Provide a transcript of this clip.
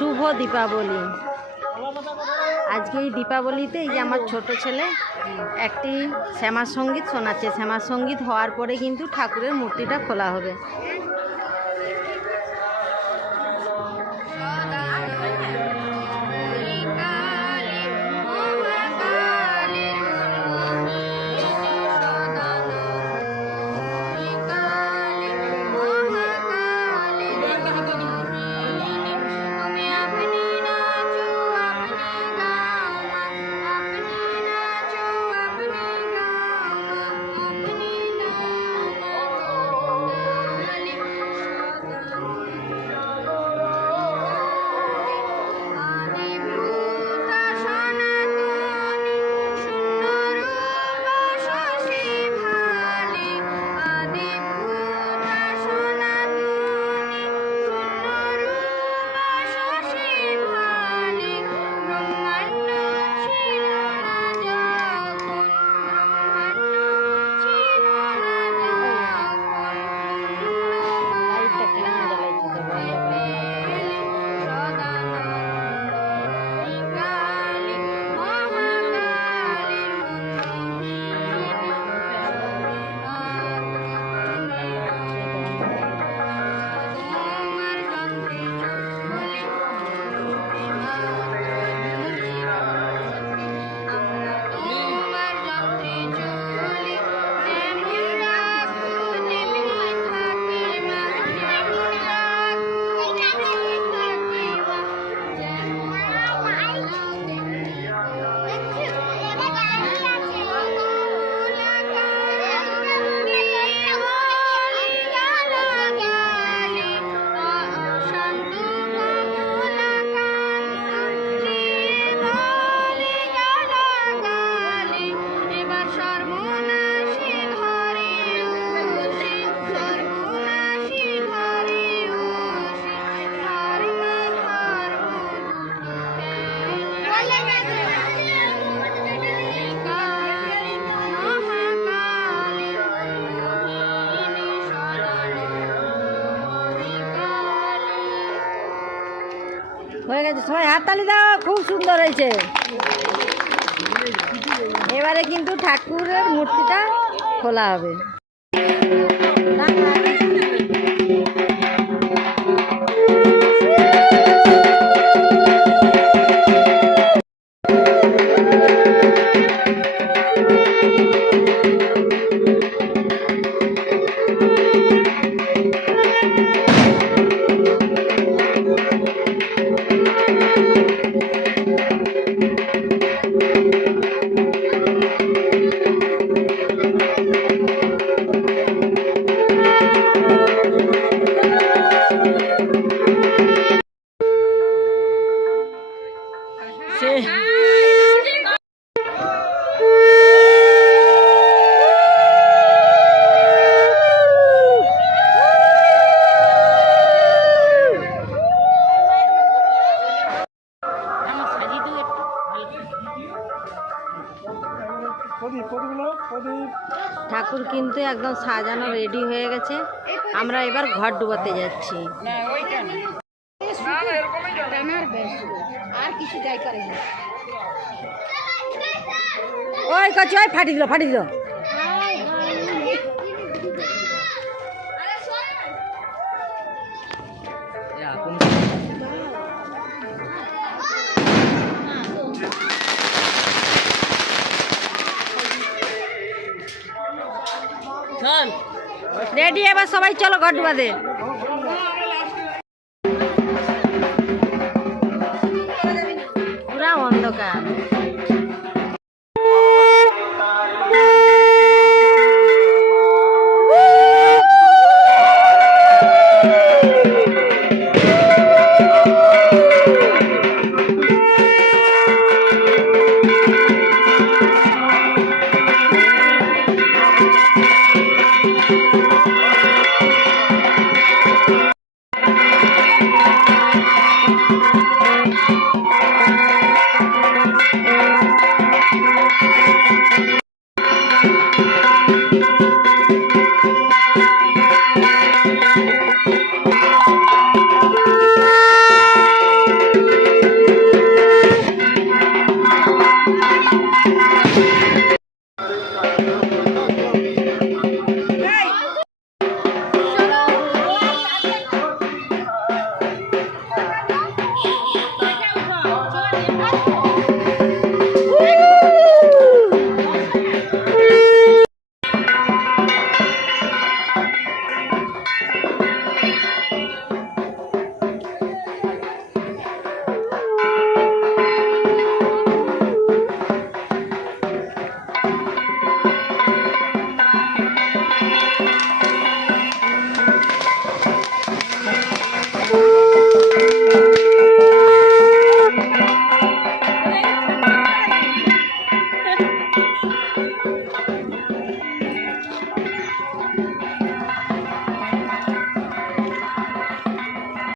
শুভ দীপাবলি। আজকে এই দীপাবলিতে এই যে আমার ছোট ছেলে একটি শ্যামা সংগীত শোনাচ্ছে। শ্যামা সংগীত হওয়ার পরে কিন্তু ঠাকুরের মূর্তিটা খোলা হবে। হয়ে গেছে। সবাই হাততালি দাও খুব সুন্দর হয়েছে। এবারে কিন্তু ঠাকুরের মূর্তিটা খোলা হবে। ঠাকুর কিন্তু একদম সাজানো রেডি হয়ে গেছে। আমরা এবার ঘর ডুবাতে যাচ্ছি। আর কিছু যাই করে ওই কচি ওই ফাটি দিল ফাটি দিল। রেডি এবার সবাই চলো ঘর ডুবাতে পুরা অন্ধকার।